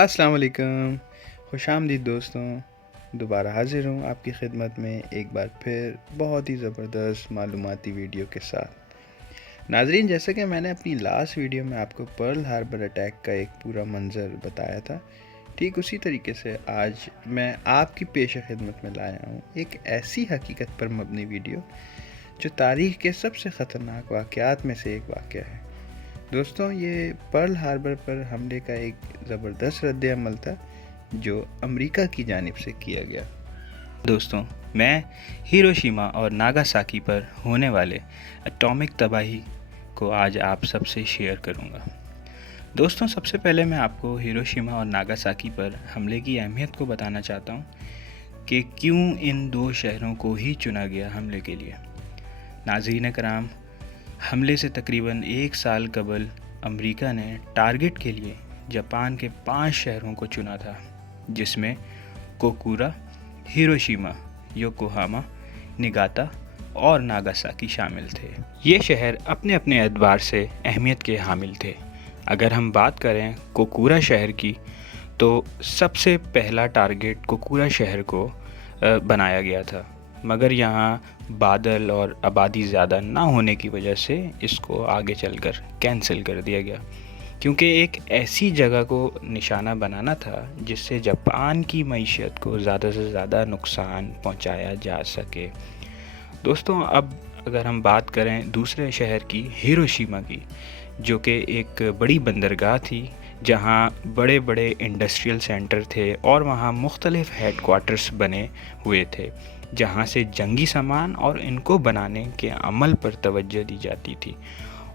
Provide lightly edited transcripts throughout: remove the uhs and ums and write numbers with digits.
अस्सलाम वालेकुम, खुशामदीद दोस्तों। दोबारा हाज़िर हूँ आपकी खिदमत में एक बार फिर बहुत ही ज़बरदस्त मालूमाती वीडियो के साथ। नाज़रीन, जैसे कि मैंने अपनी लास्ट वीडियो में आपको पर्ल हार्बर अटैक का एक पूरा मंज़र बताया था, ठीक उसी तरीके से आज मैं आपकी पेश खिदमत में लाया हूँ एक ऐसी हकीकत पर मबनी वीडियो जो तारीख़ के सबसे ख़तरनाक वाक़यात में से एक वाक़या है। दोस्तों, ये पर्ल हार्बर पर हमले का एक ज़बरदस्त रद्द-ए-अमल था जो अमेरिका की जानिब से किया गया। दोस्तों, मैं हिरोशिमा और नागासाकी पर होने वाले एटॉमिक तबाही को आज आप सबसे शेयर करूंगा। दोस्तों, सबसे पहले मैं आपको हिरोशिमा और नागासाकी पर हमले की अहमियत को बताना चाहता हूं कि क्यों इन दो शहरों को ही चुना गया हमले के लिए। नाज़रीन कराम, हमले से तकरीबन 1 साल कबल अमेरिका ने टारगेट के लिए जापान के 5 शहरों को चुना था, जिसमें कोकुरा, हिरोशिमा, योकोहामा, निगाता और नागासाकी शामिल थे। ये शहर अपने अपने एतबार से अहमियत के हामिल थे। अगर हम बात करें कोकुरा शहर की, तो सबसे पहला टारगेट कोकुरा शहर को बनाया गया था, मगर यहाँ बादल और आबादी ज़्यादा ना होने की वजह से इसको आगे चलकर कैंसिल कर दिया गया, क्योंकि एक ऐसी जगह को निशाना बनाना था जिससे जापान की मईशत को ज़्यादा से ज़्यादा नुकसान पहुंचाया जा सके। दोस्तों, अब अगर हम बात करें दूसरे शहर की, हिरोशिमा की, जो कि एक बड़ी बंदरगाह थी जहां बड़े बड़े इंडस्ट्रियल सेंटर थे और वहां मुख्तलिफ हेडक्वार्टर्स बने हुए थे, जहां से जंगी सामान और इनको बनाने के अमल पर तवज्जो दी जाती थी।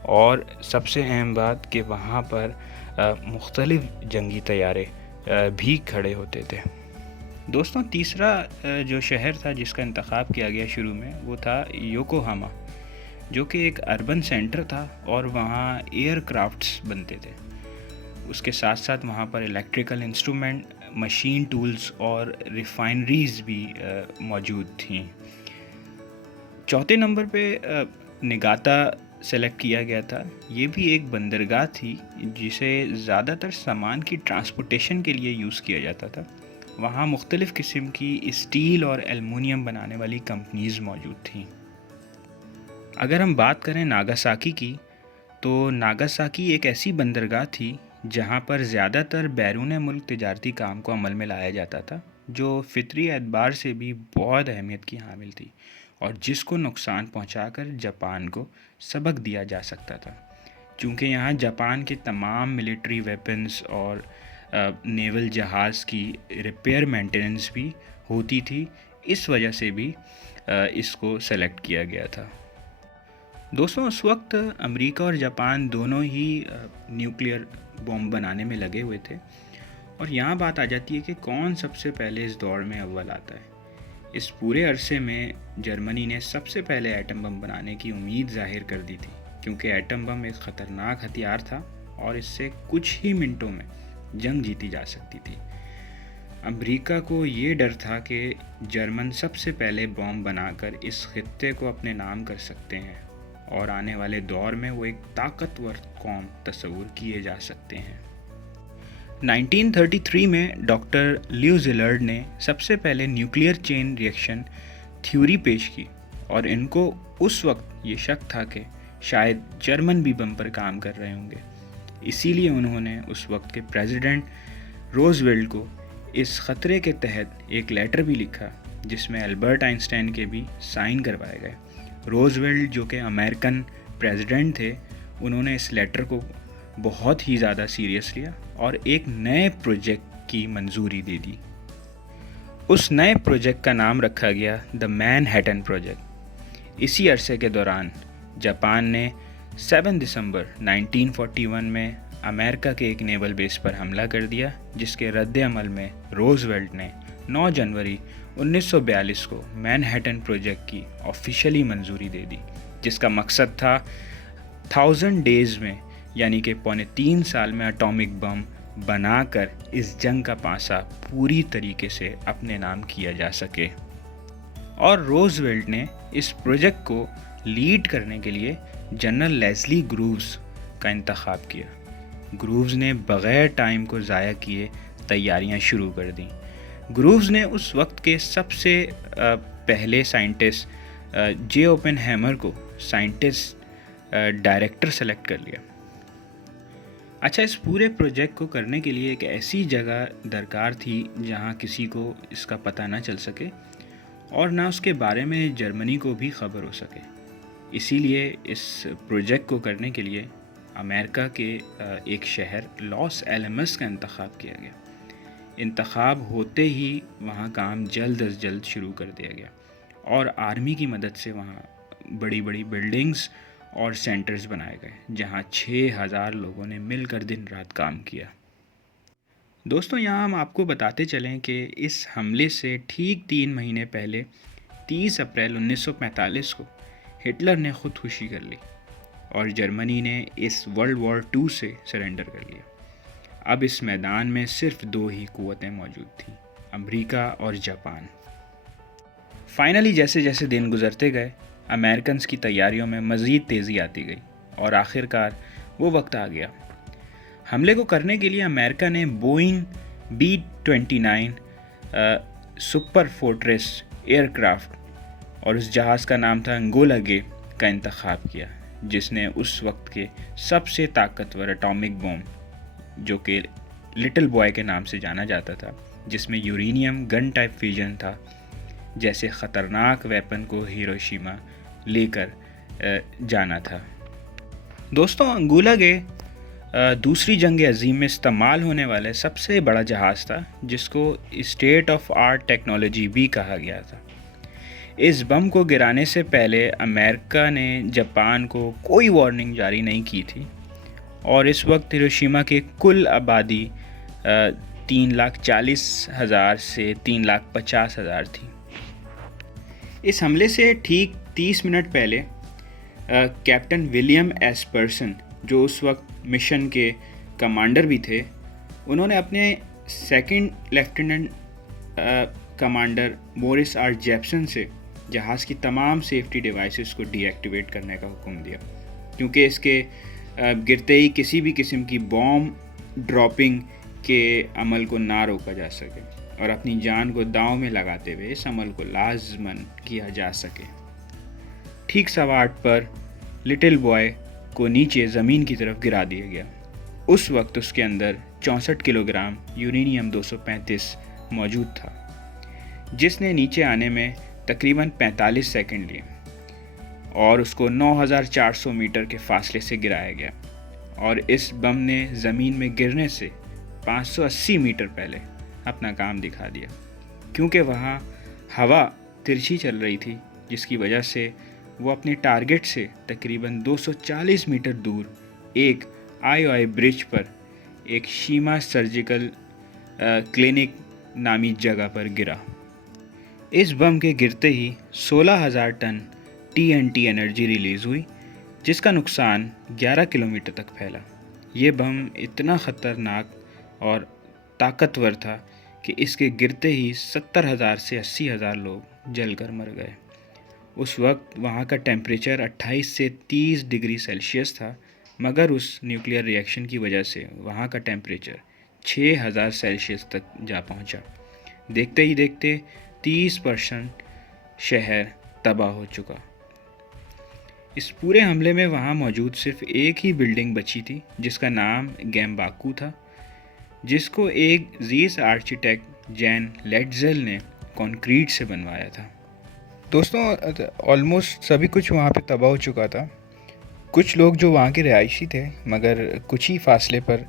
और सबसे अहम बात कि वहाँ पर मुख्तलिफ जंगी तैयारे भी खड़े होते थे। दोस्तों, तीसरा जो शहर था जिसका इंतखाब किया गया शुरू में, वो था योकोहामा, जो कि एक अर्बन सेंटर था और वहाँ एयरक्राफ्ट्स बनते थे। उसके साथ साथ वहाँ पर इलेक्ट्रिकल इंस्ट्रूमेंट, मशीन टूल्स और रिफाइनरीज भी मौजूद थीं। चौथे नंबर पे निगाता सेलेक्ट किया गया था। ये भी एक बंदरगाह थी जिसे ज़्यादातर सामान की ट्रांसपोर्टेशन के लिए यूज़ किया जाता था। वहाँ मुख्तलिफ़ किस्म की स्टील और एल्युमिनियम बनाने वाली कंपनीज़ मौजूद थीं। अगर हम बात करें नागासाकी की, तो नागासाकी एक ऐसी बंदरगाह थी जहाँ पर ज़्यादातर बैरून मुल्क तिजारती काम को अमल में लाया जाता था, जो फितरी एतबार से भी बहुत अहमियत की हामिल थी और जिसको नुकसान पहुंचाकर जापान को सबक दिया जा सकता था। चूँकि यहाँ जापान के तमाम मिलिट्री वेपन्स और नेवल जहाज़ की रिपेयर मेंटेनेंस भी होती थी, इस वजह से भी इसको सेलेक्ट किया गया था। दोस्तों, उस वक्त अमेरिका और जापान दोनों ही न्यूक्लियर बॉम्ब बनाने में लगे हुए थे और यहाँ बात आ जाती है कि कौन सबसे पहले इस दौड़ में अव्वल आता है। इस पूरे अरसे में जर्मनी ने सबसे पहले एटम बम बनाने की उम्मीद जाहिर कर दी थी, क्योंकि एटम बम एक ख़तरनाक हथियार था और इससे कुछ ही मिनटों में जंग जीती जा सकती थी। अमेरिका को ये डर था कि जर्मन सबसे पहले बम बनाकर इस खित्ते को अपने नाम कर सकते हैं और आने वाले दौर में वो एक ताकतवर कौम तस्वूर किए जा सकते हैं। 1933 में डॉक्टर लियो ज़िलर्ड ने सबसे पहले न्यूक्लियर चेन रिएक्शन थ्योरी पेश की और इनको उस वक्त ये शक था कि शायद जर्मन भी बम पर काम कर रहे होंगे। इसीलिए उन्होंने उस वक्त के प्रेसिडेंट रोजवेल्ट को इस ख़तरे के तहत एक लेटर भी लिखा, जिसमें अल्बर्ट आइंस्टाइन के भी साइन करवाए गए। रोजवेल्ट, जो कि अमेरिकन प्रेसिडेंट थे, उन्होंने इस लेटर को बहुत ही ज़्यादा सीरियस लिया और एक नए प्रोजेक्ट की मंजूरी दे दी। उस नए प्रोजेक्ट का नाम रखा गया द मैनहट्टन प्रोजेक्ट। इसी अरसे के दौरान जापान ने 7 दिसंबर 1941 में अमेरिका के एक नेवल बेस पर हमला कर दिया, जिसके रद्द अमल में रोजवेल्ट ने 9 जनवरी 1942 को मैनहट्टन प्रोजेक्ट की ऑफिशियली मंजूरी दे दी, जिसका मकसद था 1000 डेज़ में, यानी कि 3.25 साल में एटॉमिक बम बनाकर इस जंग का पासा पूरी तरीके से अपने नाम किया जा सके। और रोजवेल्ट ने इस प्रोजेक्ट को लीड करने के लिए जनरल लेस्ली ग्रूव्स का इंतखाब किया। ग्रूव्स ने बग़ैर टाइम को ज़ाया किए तैयारियां शुरू कर दी। ग्रूव्स ने उस वक्त के सबसे पहले साइंटिस्ट जे ओपेनहाइमर को साइंटिस्ट डायरेक्टर सेलेक्ट कर लिया। अच्छा, इस पूरे प्रोजेक्ट को करने के लिए एक ऐसी जगह दरकार थी जहां किसी को इसका पता ना चल सके और ना उसके बारे में जर्मनी को भी खबर हो सके। इसीलिए इस प्रोजेक्ट को करने के लिए अमेरिका के एक शहर लॉस एलमस का इंतखाब किया गया। इंतखाब होते ही वहाँ काम जल्द अज जल्द शुरू कर दिया गया और आर्मी की मदद से वहाँ बड़ी बड़ी बिल्डिंग्स और सेंटर्स बनाए गए जहाँ 6000 लोगों ने मिलकर दिन रात काम किया। दोस्तों, यहाँ हम आपको बताते चलें कि इस हमले से ठीक 3 महीने पहले 30 अप्रैल 1945 को हिटलर ने खुदकुशी कर ली और जर्मनी ने इस वर्ल्ड वॉर 2 से सरेंडर कर लिया। अब इस मैदान में सिर्फ 2 ही कुव्वतें मौजूद थीं, अमेरिका और जापान। फाइनली जैसे जैसे दिन गुजरते गए, अमेरिकन की तैयारियों में मज़ीद तेज़ी आती गई और आखिरकार वो वक्त आ गया। हमले को करने के लिए अमेरिका ने Boeing B-29 super fortress aircraft और उस जहाज़ का नाम था अंगोला गे का इंतखाब किया, जिसने उस वक्त के सबसे ताकतवर एटॉमिक बॉम्ब, जो कि लिटिल बॉय के नाम से जाना जाता था, जिसमें यूरेनियम गन टाइप फ्यूजन था, जैसे ख़तरनाक वेपन को हिरोशिमा लेकर जाना था। दोस्तों, अंगोला गे दूसरी जंग अज़ीम में इस्तेमाल होने वाले सबसे बड़ा जहाज़ था, जिसको स्टेट ऑफ आर्ट टेक्नोलॉजी भी कहा गया था। इस बम को गिराने से पहले अमेरिका ने जापान को कोई वार्निंग जारी नहीं की थी और इस वक्त हिरोशिमा की कुल आबादी 340,000 से 350,000 थी। इस हमले से ठीक 30 मिनट पहले कैप्टन विलियम एस्पर्सन, जो उस वक्त मिशन के कमांडर भी थे, उन्होंने अपने second lieutenant commander Morris R Jepson से जहाज़ की तमाम सेफ्टी डिवाइसेस को डीएक्टिवेट करने का हुक्म दिया, क्योंकि इसके गिरते ही किसी भी किस्म की बॉम्ब ड्रॉपिंग के अमल को ना रोका जा सके और अपनी जान को दांव में लगाते हुए इस अमल को लाजमन किया जा सके। ठीक 8:15 पर लिटिल बॉय को नीचे ज़मीन की तरफ गिरा दिया गया। उस वक्त उसके अंदर 64 किलोग्राम यूरेनियम 235 मौजूद था, जिसने नीचे आने में तकरीबन 45 सेकंड लिए और उसको 9400 मीटर के फासले से गिराया गया और इस बम ने ज़मीन में गिरने से 580 मीटर पहले अपना काम दिखा दिया, क्योंकि वहाँ हवा तिरछी चल रही थी, जिसकी वजह से वो अपने टारगेट से तकरीबन 240 मीटर दूर एक आईओआई ब्रिज पर एक शीमा सर्जिकल क्लिनिक नामी जगह पर गिरा। इस बम के गिरते ही 16,000 टन TNT एनर्जी रिलीज़ हुई, जिसका नुकसान 11 किलोमीटर तक फैला। ये बम इतना ख़तरनाक और ताकतवर था कि इसके गिरते ही 70,000 से 80,000 लोग जलकर मर गए। उस वक्त वहाँ का टेम्परेचर 28 से 30 डिग्री सेल्सियस था, मगर उस न्यूक्लियर रिएक्शन की वजह से वहाँ का टेम्परेचर 6000 सेल्सियस तक जा पहुँचा। देखते ही देखते 30% शहर तबाह हो चुका। इस पूरे हमले में वहाँ मौजूद सिर्फ एक ही बिल्डिंग बची थी, जिसका नाम गैम्बाकू था, जिसको एक जीस आर्किटेक्ट जैन लेट्जेल ने कंक्रीट से बनवाया था। दोस्तों, ऑलमोस्ट सभी कुछ वहाँ पे तबाह हो चुका था। कुछ लोग जो वहाँ के रिहायशी थे, मगर कुछ ही फासले पर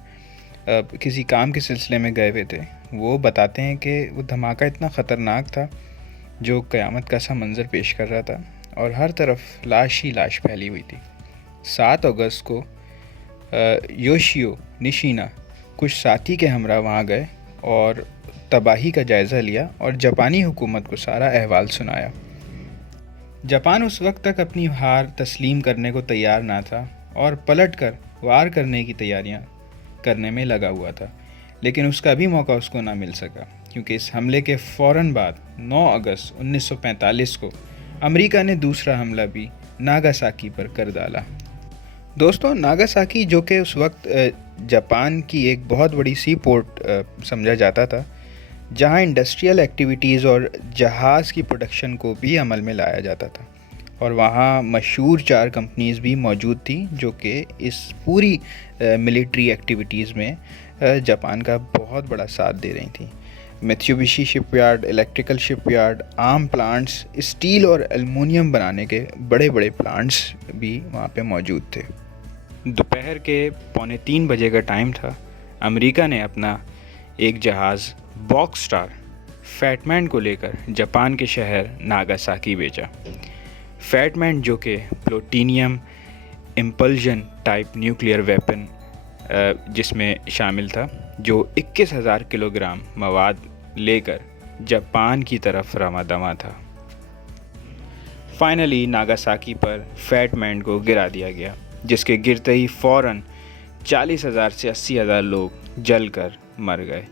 किसी काम के सिलसिले में गए हुए थे, वो बताते हैं कि वो धमाका इतना ख़तरनाक था जो क़यामत का सा मंज़र पेश कर रहा था और हर तरफ लाश ही लाश फैली हुई थी। 7 अगस्त को योशियो निशिना कुछ साथी के हमरा वहाँ गए और तबाही का जायज़ा लिया और जापानी हुकूमत को सारा अहवाल सुनाया। जापान उस वक्त तक अपनी हार तस्लीम करने को तैयार ना था और पलटकर वार करने की तैयारियां करने में लगा हुआ था, लेकिन उसका भी मौका उसको ना मिल सका, क्योंकि इस हमले के फ़ौरन बाद 9 अगस्त 1945 को अमेरिका ने दूसरा हमला भी नागासाकी पर कर डाला। दोस्तों, नागासाकी जो कि उस वक्त जापान की एक बहुत बड़ी सी पोर्ट समझा जाता था, जहां इंडस्ट्रियल एक्टिविटीज़ और जहाज़ की प्रोडक्शन को भी अमल में लाया जाता था। और वहाँ मशहूर 4 कंपनीज़ भी मौजूद थी जो कि इस पूरी मिलिट्री एक्टिविटीज़ में जापान का बहुत बड़ा साथ दे रही थी। Mitsubishi shipyard, electrical shipyard, arm plants, steel और एल्युमिनियम बनाने के बड़े बड़े प्लांट्स भी वहाँ पे मौजूद थे। दोपहर के 2:45 बजे का टाइम था। अमेरिका ने अपना एक जहाज़ बॉक्स स्टार फैटमैन को लेकर जापान के शहर नागासाकी भेजा। फैटमैन जो कि प्लूटोनियम इम्पल्जन टाइप न्यूक्लियर वेपन जिसमें शामिल था, जो 21,000 किलोग्राम मवाद लेकर जापान की तरफ रवाना था। फाइनली नागासाकी पर फैटमैन को गिरा दिया गया, जिसके गिरते ही फ़ौरन 40,000 से 80,000 लोग जलकर मर गए।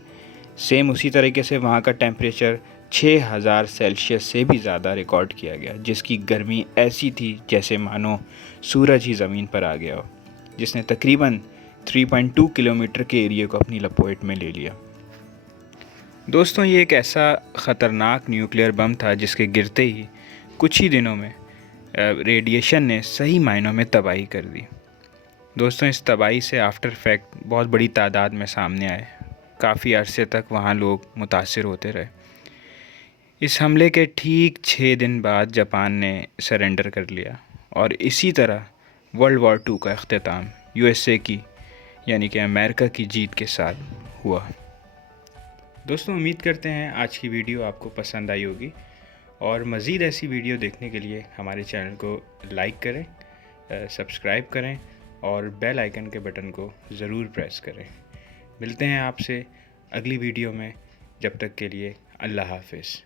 सेम उसी तरीके से वहाँ का टेम्परेचर 6,000 सेल्सियस से भी ज़्यादा रिकॉर्ड किया गया, जिसकी गर्मी ऐसी थी जैसे मानो सूरज ही ज़मीन पर आ गया हो, जिसने तकरीबन 3.2 किलोमीटर के एरिया को अपनी लपेट में ले लिया। दोस्तों, ये एक ऐसा ख़तरनाक न्यूक्लियर बम था जिसके गिरते ही कुछ ही दिनों में रेडिएशन ने सही मायनों में तबाही कर दी। दोस्तों, इस तबाही से आफ्टर इफेक्ट बहुत बड़ी तादाद में सामने आए। काफ़ी अरसे तक वहाँ लोग मुतासिर होते रहे। इस हमले के ठीक 6 दिन बाद जापान ने सरेंडर कर लिया और इसी तरह वर्ल्ड वॉर 2 का अख्तिताम यूएसए की यानी कि अमेरिका की जीत के साथ हुआ। दोस्तों, उम्मीद करते हैं आज की वीडियो आपको पसंद आई होगी और मज़ीद ऐसी वीडियो देखने के लिए हमारे चैनल को लाइक करें, सब्सक्राइब करें और बेल आइकन के बटन को ज़रूर प्रेस करें। मिलते हैं आपसे अगली वीडियो में। जब तक के लिए अल्लाह हाफ़िज़।